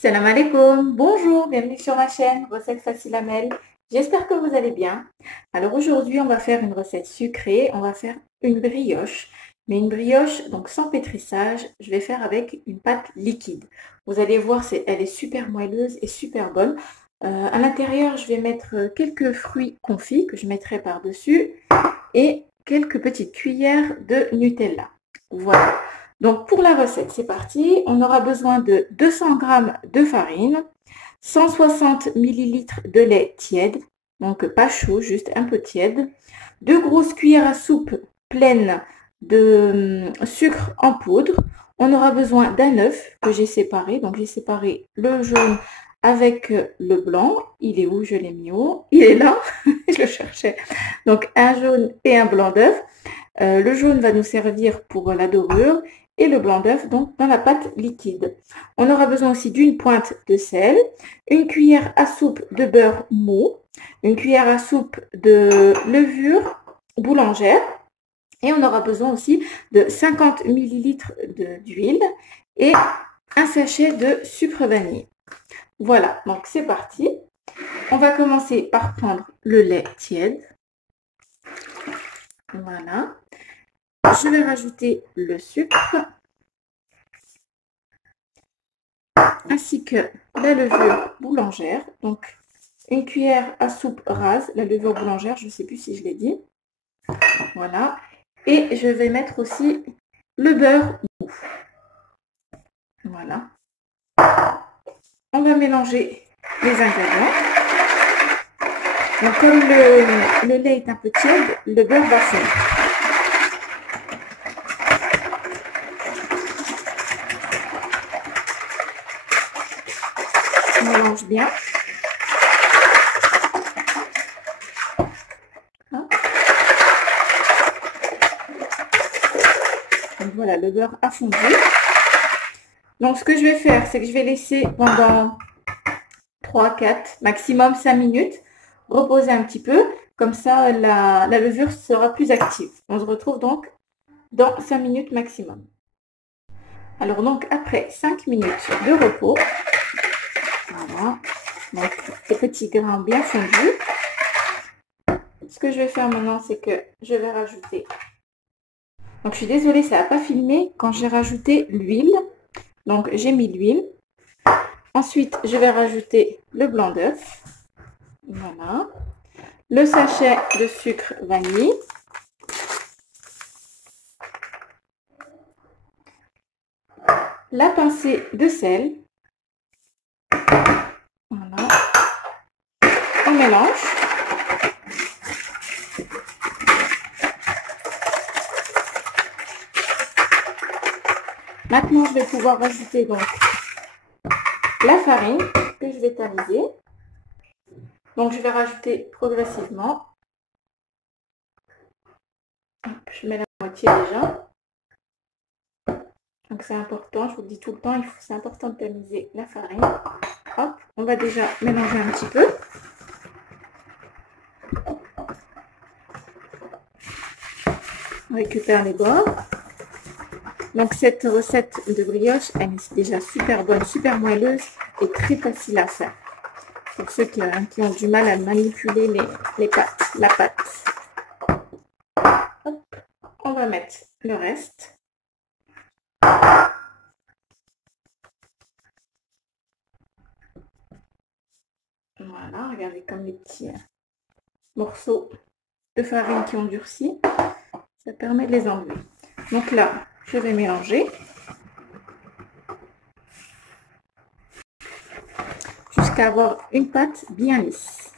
Salam alaikum, bonjour, bienvenue sur ma chaîne Recettes Faciles Amel. J'espère que vous allez bien. Alors aujourd'hui, on va faire une recette sucrée, on va faire une brioche. Mais une brioche, donc sans pétrissage, je vais faire avec une pâte liquide. Vous allez voir, elle est super moelleuse et super bonne. À l'intérieur, je vais mettre quelques fruits confits que je mettrai par-dessus et quelques petites cuillères de Nutella. Voilà. Donc pour la recette, c'est parti. On aura besoin de 200 g de farine, 160 ml de lait tiède, donc pas chaud, juste un peu tiède, 2 grosses cuillères à soupe pleines de sucre en poudre. On aura besoin d'un œuf que j'ai séparé. Donc j'ai séparé le jaune avec le blanc. Il est où? Je l'ai mis où? Il est là. Je le cherchais. Donc un jaune et un blanc d'œuf. Le jaune va nous servir pour la dorure et le blanc d'œuf donc dans la pâte liquide. On aura besoin aussi d'une pointe de sel, une cuillère à soupe de beurre mou, une cuillère à soupe de levure boulangère et on aura besoin aussi de 50 ml d'huile et un sachet de sucre vanille. Voilà, donc c'est parti. On va commencer par prendre le lait tiède. Voilà. Je vais rajouter le sucre ainsi que la levure boulangère. Donc, une cuillère à soupe rase, la levure boulangère, je ne sais plus si je l'ai dit. Voilà. Et je vais mettre aussi le beurre mou. Voilà. On va mélanger les ingrédients. Donc, comme le lait est un peu tiède, le beurre va fondre. On mélange bien. Donc voilà, le beurre a fondu. Donc ce que je vais faire, c'est que je vais laisser pendant 3, 4, maximum 5 minutes, reposer un petit peu. Comme ça, la levure sera plus active. On se retrouve donc dans 5 minutes maximum. Alors donc après 5 minutes de repos, voilà, donc les petits grains bien fondus. Ce que je vais faire maintenant, c'est que je vais rajouter. Donc je suis désolée, ça n'a pas filmé quand j'ai rajouté l'huile. Donc j'ai mis l'huile. Ensuite, je vais rajouter le blanc d'œuf. Voilà. Le sachet de sucre vanille. La pincée de sel. Voilà. On mélange. Maintenant, je vais pouvoir rajouter donc la farine que je vais tamiser. Donc, je vais rajouter progressivement. Je mets la moitié déjà. Donc, c'est important, je vous le dis tout le temps, c'est important de tamiser la farine. Hop, on va déjà mélanger un petit peu. On récupère les bords. Donc, cette recette de brioche, elle est déjà super bonne, super moelleuse et très facile à faire. Pour ceux qui ont du mal à manipuler la pâte. Hop, on va mettre le reste. Voilà, regardez comme les petits morceaux de farine qui ont durci. Ça permet de les enlever. Donc là, je vais mélanger. Jusqu'à avoir une pâte bien lisse.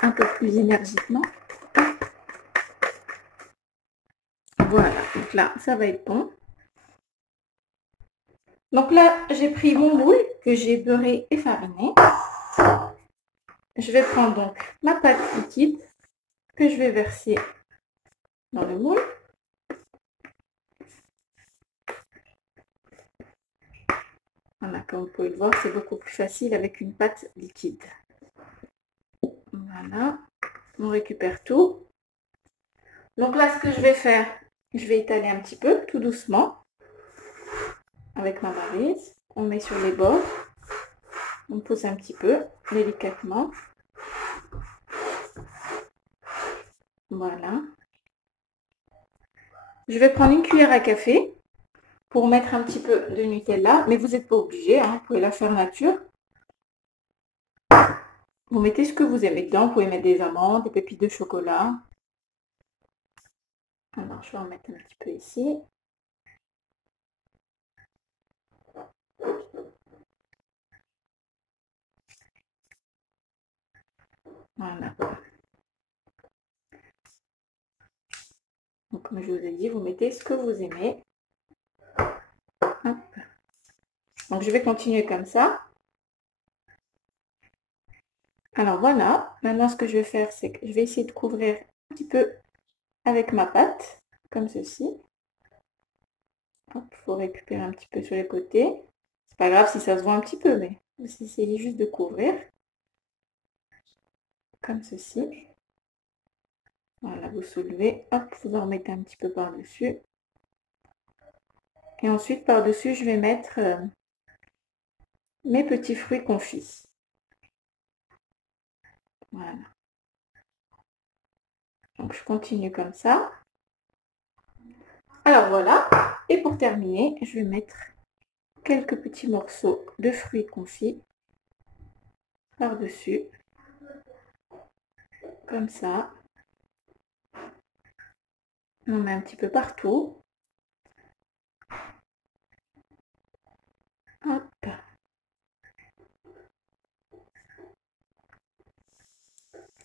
Un peu plus énergiquement. Voilà, donc là, ça va être bon. Donc là, j'ai pris mon moule que j'ai beurré et fariné. Je vais prendre donc ma pâte liquide que je vais verser dans le moule. Voilà, comme vous pouvez le voir, c'est beaucoup plus facile avec une pâte liquide. Voilà, on récupère tout. Donc là, ce que je vais faire, Je vais étaler un petit peu, tout doucement, avec ma varise. On met sur les bords. On pousse un petit peu, délicatement. Voilà. Je vais prendre une cuillère à café pour mettre un petit peu de Nutella, mais vous n'êtes pas obligé, hein, vous pouvez la faire nature. Vous mettez ce que vous aimez dedans, vous pouvez mettre des amandes, des pépites de chocolat. Alors, je vais en mettre un petit peu ici. Voilà. Donc, comme je vous ai dit, vous mettez ce que vous aimez. Hop. Donc, je vais continuer comme ça. Alors, voilà. Maintenant, ce que je vais faire, c'est que je vais essayer de couvrir un petit peu avec ma pâte, comme ceci. Il faut récupérer un petit peu sur les côtés. C'est pas grave si ça se voit un petit peu, mais vous essayez juste de couvrir. Comme ceci. Voilà, vous soulevez, hop, vous en remettez un petit peu par-dessus. Et ensuite, par-dessus, je vais mettre mes petits fruits confits. Voilà. Donc, je continue comme ça. Alors, voilà. Et pour terminer, je vais mettre quelques petits morceaux de fruits confits par-dessus. Comme ça. On met un petit peu partout. Hop.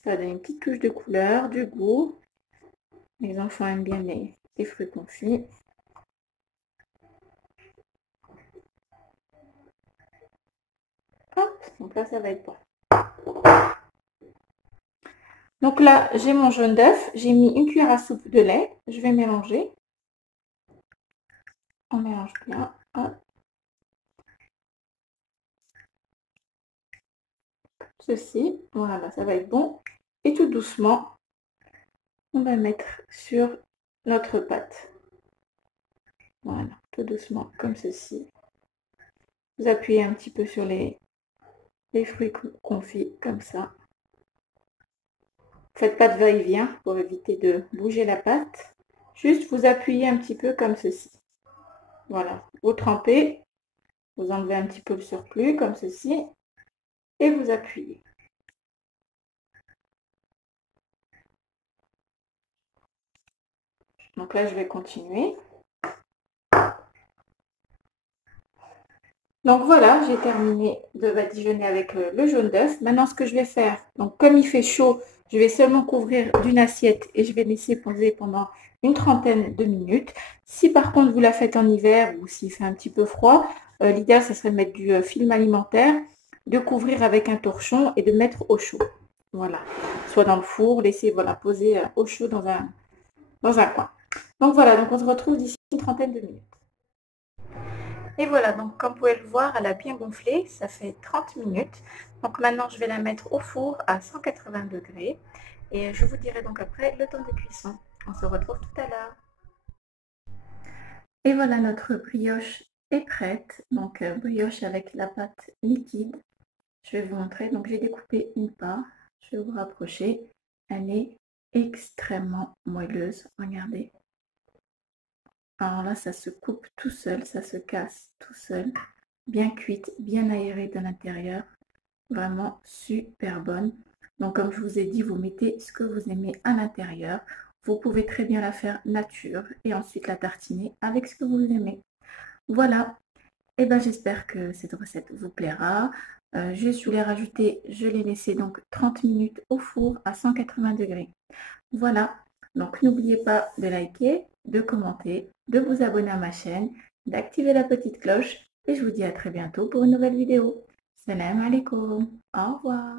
Ça donne une petite touche de couleur, du goût. Les enfants aiment bien les fruits confits. Hop, donc là, ça va être bon. Donc là, j'ai mon jaune d'œuf. J'ai mis une cuillère à soupe de lait. Je vais mélanger. On mélange bien. Hop. Ceci, voilà, ça va être bon. Et tout doucement, on va mettre sur notre pâte. Voilà, tout doucement, comme ceci. Vous appuyez un petit peu sur les fruits confits, comme ça. Faites pas de va-et-vient pour éviter de bouger la pâte. Juste vous appuyez un petit peu comme ceci. Voilà, vous trempez, vous enlevez un petit peu le surplus, comme ceci. Et vous appuyez. Donc là, je vais continuer. Donc voilà, j'ai terminé de badigeonner avec le jaune d'œuf. Maintenant, ce que je vais faire, donc comme il fait chaud, je vais seulement couvrir d'une assiette et je vais laisser poser pendant une trentaine de minutes. Si par contre vous la faites en hiver ou s'il fait un petit peu froid, l'idéal, ce serait de mettre du film alimentaire, de couvrir avec un torchon et de mettre au chaud. Voilà, soit dans le four, laisser voilà, poser au chaud dans un coin. Donc voilà, donc on se retrouve d'ici une trentaine de minutes. Et voilà, donc comme vous pouvez le voir, elle a bien gonflé, ça fait 30 minutes. Donc maintenant, je vais la mettre au four à 180 degrés. Et je vous dirai donc après le temps de cuisson. On se retrouve tout à l'heure. Et voilà, notre brioche est prête. Donc brioche avec la pâte liquide. Je vais vous montrer. Donc j'ai découpé une part. Je vais vous rapprocher. Elle est extrêmement moelleuse. Regardez. Alors là, ça se coupe tout seul, ça se casse tout seul. Bien cuite, bien aérée de l'intérieur. Vraiment super bonne. Donc comme je vous ai dit, vous mettez ce que vous aimez à l'intérieur. Vous pouvez très bien la faire nature et ensuite la tartiner avec ce que vous aimez. Voilà. Et ben j'espère que cette recette vous plaira. Je voulais rajouter, je l'ai laissé donc 30 minutes au four à 180 degrés. Voilà. Donc n'oubliez pas de liker, de commenter, de vous abonner à ma chaîne, d'activer la petite cloche et je vous dis à très bientôt pour une nouvelle vidéo. Salam alaikum. Au revoir.